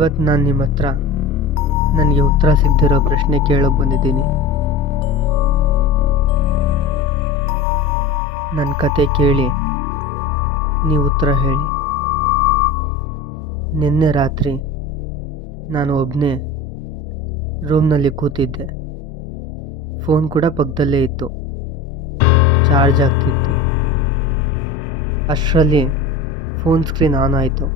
ಇವತ್ತು ನಾನು ನಿಮ್ಮ ಹತ್ರ ನನಗೆ ಉತ್ತರ ಸಿಗದಿರೋ ಪ್ರಶ್ನೆ ಕೇಳೋಕೆ ಬಂದಿದ್ದೀನಿ. ನನ್ನ ಕತೆ ಕೇಳಿ ನೀವು ಉತ್ತರ ಹೇಳಿ. ನಿನ್ನೆ ರಾತ್ರಿ ನಾನು ಒಬ್ಬನೇ ರೂಮ್ನಲ್ಲಿ ಕೂತಿದ್ದೆ. ಫೋನ್ ಕೂಡ ಪಕ್ಕದಲ್ಲೇ ಇತ್ತು, ಚಾರ್ಜ್ ಆಗ್ತಿತ್ತು. ಅಷ್ಟರಲ್ಲಿ ಫೋನ್ ಸ್ಕ್ರೀನ್ ಆನ್ ಆಯಿತು.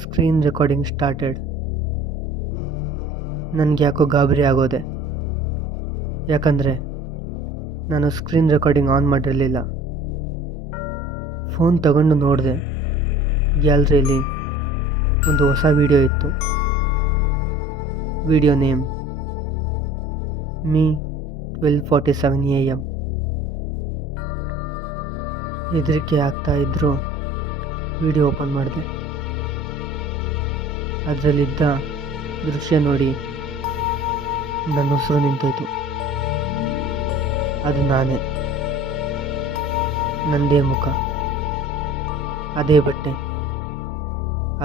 Screen recording started. ನನಗೆ ಯಾಕೋ ಗಾಬರಿ ಆಗೋದೆ, ಯಾಕಂದರೆ ನಾನು ಸ್ಕ್ರೀನ್ ರೆಕಾರ್ಡಿಂಗ್ ಆನ್ ಮಾಡಿರಲಿಲ್ಲ. ಫೋನ್ ತಗೊಂಡು ನೋಡಿದೆ. ಗ್ಯಾಲರಿಯಲ್ಲಿ ಒಂದು ಹೊಸ ವಿಡಿಯೋ ಇತ್ತು. Video name Me 12:47 AM. ಹೆದರಿಕೆ ಆಗ್ತಾ ಇದ್ದರೂ ವಿಡಿಯೋ ಓಪನ್ ಮಾಡಿದೆ. ಅದರಲ್ಲಿದ್ದ ದೃಶ್ಯ ನೋಡಿ ನನ್ನ ಉಸಿರು ನಿಂತೋಯ್ತು. ಅದು ನಾನೇ, ನನ್ನದೇ ಮುಖ, ಅದೇ ಬಟ್ಟೆ,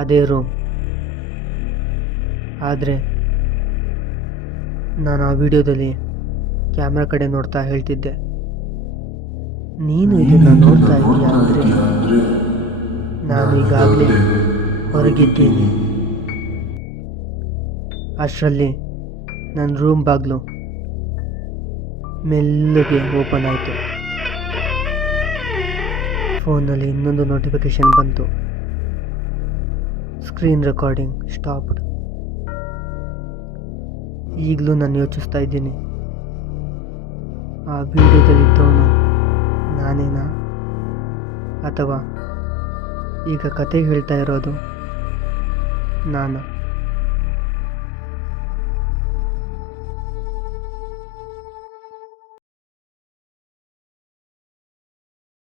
ಅದೇ ರೂಮ್. ಆದರೆ ನಾನು ಆ ವಿಡಿಯೋದಲ್ಲಿ ಕ್ಯಾಮ್ರಾ ಕಡೆ ನೋಡ್ತಾ ಹೇಳ್ತಿದ್ದೆ, ನೀನು ಇದನ್ನು ನೋಡ್ತಾ ಇದೀಯ ಅಂದರೆ ನಾನು ಈಗಾಗಲೇ ಹೊರಗಿದ್ದೀನಿ. ಅಷ್ಟರಲ್ಲಿ ನನ್ನ ರೂಮ್ ಬಾಗಿಲು ಮೆಲ್ಲಗೆ ಓಪನ್ ಆಯಿತು. ಫೋನಲ್ಲಿ ಇನ್ನೊಂದು ನೋಟಿಫಿಕೇಶನ್ ಬಂತು. Screen recording stopped. ಈಗಲೂ ನಾನು ಯೋಚಿಸ್ತಾ ಇದ್ದೀನಿ, ಆ ವಿಡಿಯೋದಲ್ಲಿದ್ದವನು ನಾನೇನಾ, ಅಥವಾ ಈಗ ಕತೆ ಹೇಳ್ತಾ ಇರೋದು ನಾನಾ?